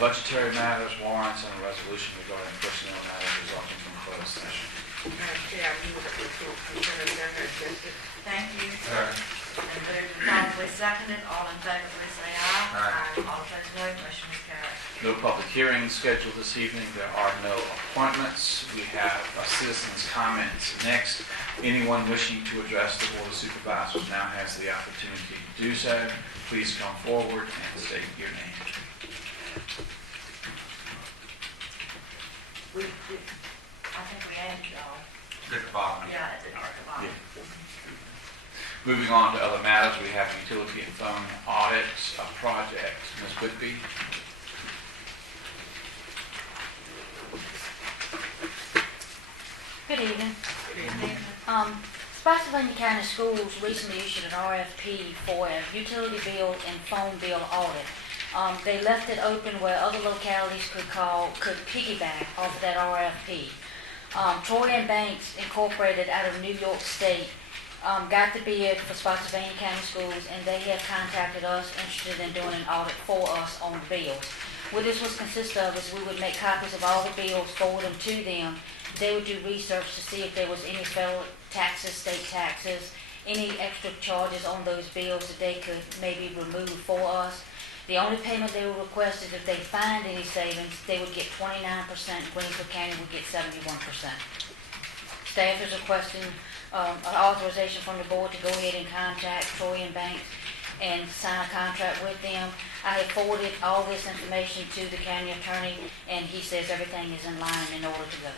budgetary matters, warrants, and a resolution regarding personnel matters resulting from closed session. Thank you. And moved and properly seconded. All in favor, please say aye. Aye. All opposed, no. Motion is carried. No public hearings scheduled this evening. There are no appointments. We have citizens' comments next. Anyone wishing to address the Board of Supervisors now has the opportunity to do so. Please come forward and state your name. I think we added y'all. At the bottom. Yeah, at the bottom. Yeah. Moving on to other matters, we have utility and phone audits project. Ms. Whitby. Good evening. Spotsylvania County Schools recently issued an RFP for a utility bill and phone bill audit. They left it open where other localities could piggyback off of that RFP. Troy and Banks Incorporated out of New York State got the bid for Spotsylvania County Schools, and they have contacted us interested in doing an audit for us on the bills. What this would consist of is we would make copies of all the bills, forward them to them. They would do research to see if there was any federal taxes, state taxes, any extra charges on those bills that they could maybe remove for us. The only payment they would request is if they find any savings, they would get 29%, Greensville County would get 71%. Staff is requesting an authorization from the board to go ahead and contact Troy and Banks and sign a contract with them. I have forwarded all this information to the county attorney, and he says everything is in line in order to go.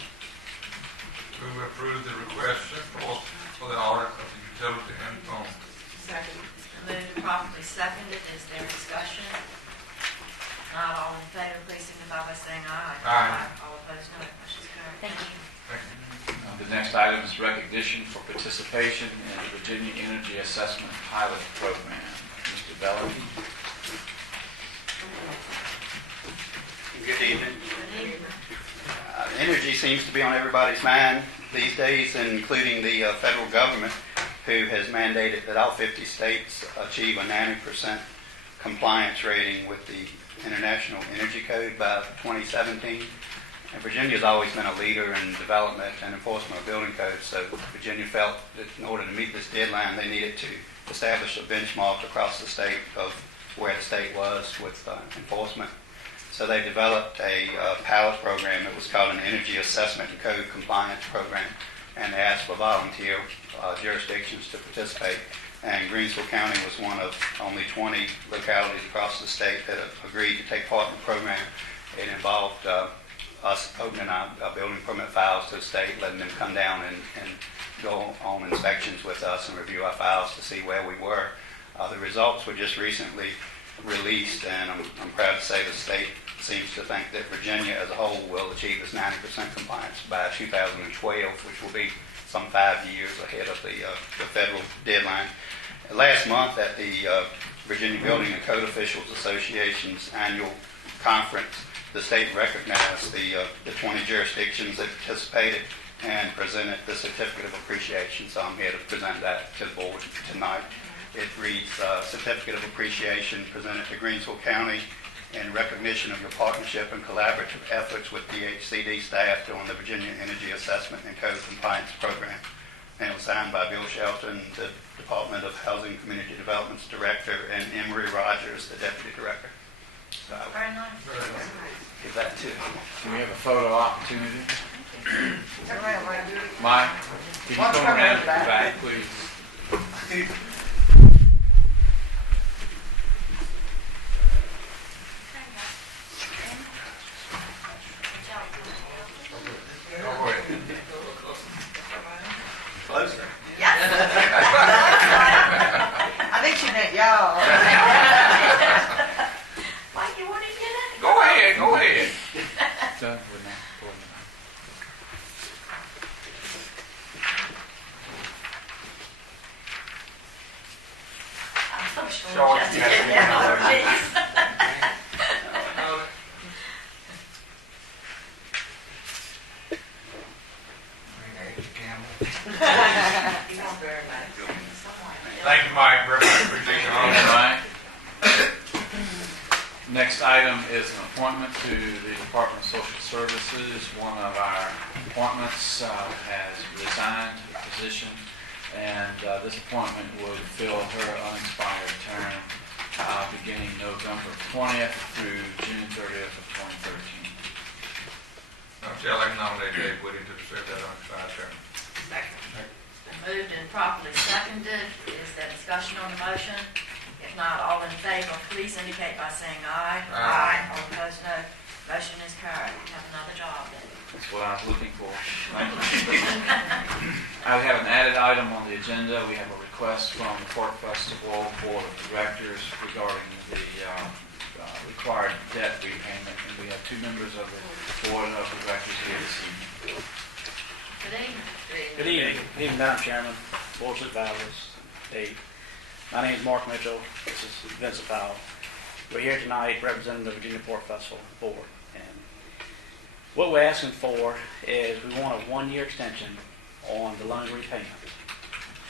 Who approved the request for the audit of the utility and phone? Second. Moved and properly seconded. Is there discussion? Not all in favor, please signify by saying aye. Aye. All opposed, no. Motion is carried. Thank you. Thank you. The next item is recognition for participation in the Virginia Energy Assessment Pilot Program. Mr. Bellamy. Good evening. Good evening. Energy seems to be on everybody's mind these days, including the federal government, who has mandated that all 50 states achieve a 90% compliance rating with the International Energy Code by 2017. And Virginia has always been a leader in development and enforcement of building codes, so Virginia felt that in order to meet this deadline, they needed to establish a benchmark across the state of where the state was with enforcement. So they developed a pilot program that was called an Energy Assessment and Code Compliance Program, and they asked for volunteer jurisdictions to participate. And Greensville County was one of only 20 localities across the state that agreed to take part in the program. It involved us opening our building permit files to the state, letting them come down and go on inspections with us and review our files to see where we were. The results were just recently released, and I'm proud to say the state seems to think that Virginia as a whole will achieve this 90% compliance by 2012, which will be some 5 years ahead of the federal deadline. Last month at the Virginia Building and Code Officials Association's annual conference, the state recognized the 20 jurisdictions that participated and presented the Certificate of Appreciation. So I'm here to present that to the board tonight. It reads, Certificate of Appreciation presented to Greensville County in recognition of your partnership and collaborative efforts with DHCD staff during the Virginia Energy Assessment and Code Compliance Program. And it was signed by Bill Shelton, the Department of Housing and Community Development's Director, and Emery Rogers, the Deputy Director. So I Very nice. give that to Do we have a photo opportunity? Turn around. Mike, can you come around to the back, please? closer. I think she meant y'all. Mike, you want to get it? Go ahead, go ahead. Done with that. I'm so sure Sure, just yes. get down. Jeez. You want very much. Thank you, Mike, very much. Appreciate it. All right. Next item is an appointment to the Department of Social Services. One of our appointments has resigned the position, and this appointment would fill her unexpired term beginning November 20th through June 30th of 2013. Chair, I'd like to nominate Dave Whitting to serve that unexpired term. Second. Been moved and properly seconded. Is there discussion on the motion? If not, all in favor, please indicate by saying aye. Aye. All opposed, no. Motion is carried. You have another job then. That's what I was looking for. Thank you. I have an added item on the agenda. We have a request from the Pork Festival Board of Directors regarding the required debt repayment, and we have two members of the Board of Directors here this evening. Good evening. Good evening. Good evening, Madam Chairman, Board of Supervisors, Dave. My name is Mark Mitchell. This is Vincent Powell. We're here tonight representing the Virginia Pork Festival Board. And what we're asking for is we want a one-year extension on the loan repayment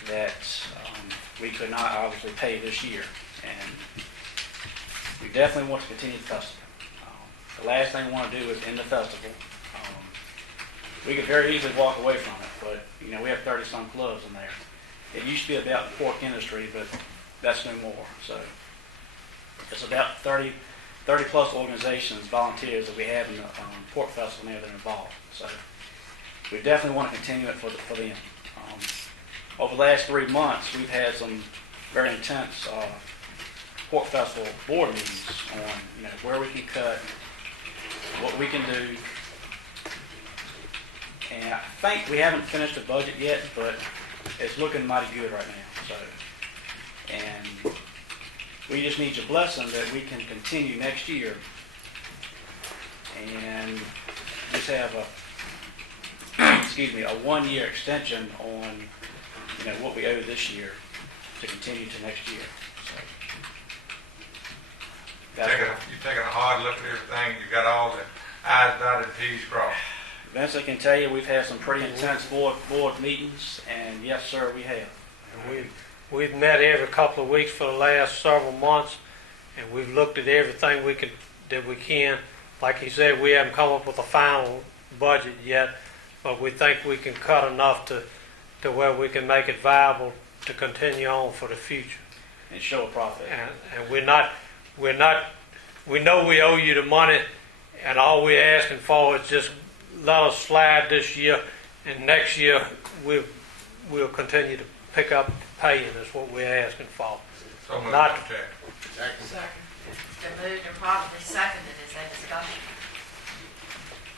that we could not obviously pay this year. And we definitely want to continue the festival. The last thing we want to do is end the festival. We could very easily walk away from it, but we have 30-some clubs in there. It used to be about the pork industry, but that's no more. So it's about 30 plus organizations, volunteers that we have in the pork festival now that are involved. So we definitely want to continue it for them. Over the last 3 months, we've had some very intense pork festival board meetings on where we can cut, what we can do. And I think we haven't finished the budget yet, but it's looking mighty good right now. So, and we just need your blessing that we can continue next year and just have a 1 year extension on what we owe this year to continue to next year. So, You've taken a hard look at everything. You've got all the I's dotted, T's crossed. Vince, I can tell you we've had some pretty intense board meetings, and yes, sir, we have. We've met every couple of weeks for the last several months, and we've looked at everything that we can. Like he said, we haven't come up with a final budget yet, but we think we can cut enough to where we can make it viable to continue on for the future. And show a profit. And we know we owe you the money, and all we're asking for is just let us slide this year, and next year we'll continue to pick up paying is what we're asking for. So moved, Not- Mr. Chair. Second. Been moved and properly seconded. Is there discussion?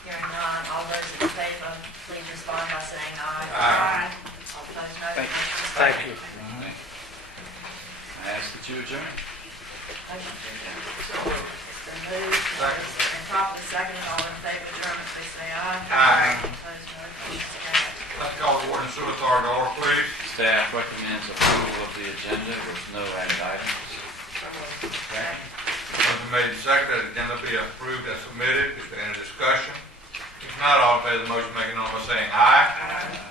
Hearing none, all those in favor, please respond by saying aye. Aye. All opposed, no. Thank you. Motion is Thank carried. you. I ask that you adjourn. Motion to adjourn. It's been moved Second. and properly seconded. All in favor of adjournment, please say aye. Aye. All opposed, no. Motion is carried. Let's call the Water and Sewer Authority to order, please. Staff recommends approval of the agenda with no added items. Second. Motion made and seconded, that the agenda be approved as submitted. Is there any discussion? If not, all in favor of the motion, make it known by saying aye.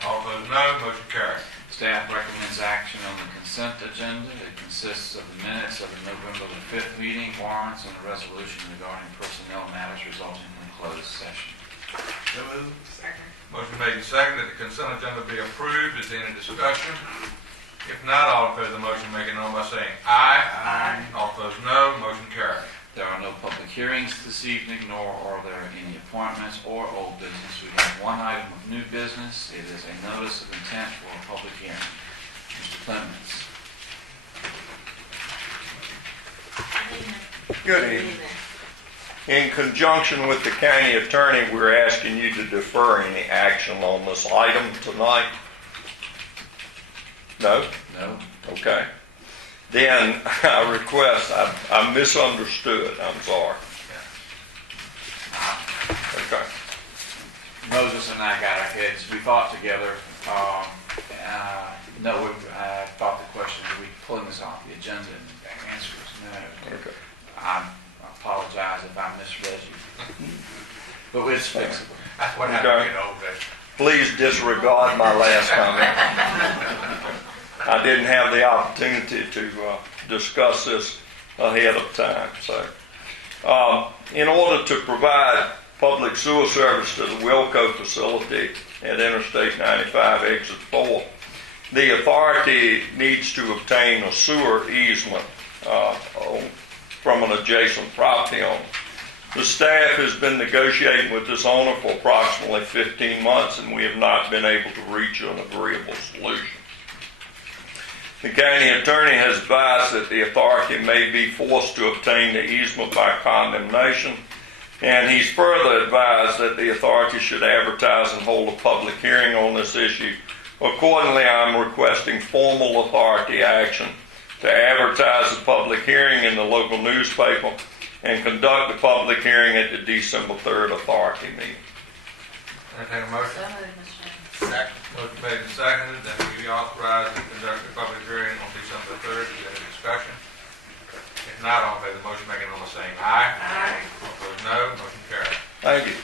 All opposed, no. Motion carries. Staff recommends action on the consent agenda. It consists of the minutes of the November the 5th meeting, warrants, and a resolution regarding personnel matters resulting from closed session. Second. Motion made and seconded, that the consent agenda be approved. Is there any discussion? If not, all in favor of the motion, make it known by saying aye. Aye. All opposed, no. Motion carries. There are no public hearings this evening, nor are there any appointments or old business. We have one item of new business. It is a notice of intent for a public hearing. Mr. Clemens. Good evening. Good evening. In conjunction with the county attorney, we're asking you to defer any action on this item tonight. No? No? Okay. Then I request, I misunderstood, I'm sorry. Okay. Moses and I got our heads, we thought together. I thought the question, are we pulling this off the agenda? And the answer is no. Okay. I apologize if I misread you. But it's fixable. That's what happened in the old days. Please disregard my last comment. I didn't have the opportunity to discuss this ahead of time, so In order to provide public sewer service to the Wilco facility at Interstate 95 Exit 4, the authority needs to obtain a sewer easement from an adjacent property owner. The staff has been negotiating with this owner for approximately 15 months, and we have not been able to reach an agreeable solution. The county attorney has advised that the authority may be forced to obtain the easement by condemnation, and he's further advised that the authority should advertise and hold a public hearing on this issue. Accordingly, I'm requesting formal authority action to advertise a public hearing in the local newspaper and conduct the public hearing at the December 3rd authority meeting. Entertain a motion. So moved, Mr. Chairman. Second. Motion made and seconded that we be authorized to conduct a public hearing on December 3rd. Is there any discussion? If not, all in favor of the motion, making on the saying aye. Aye. All opposed, no. Motion carries. Thank you.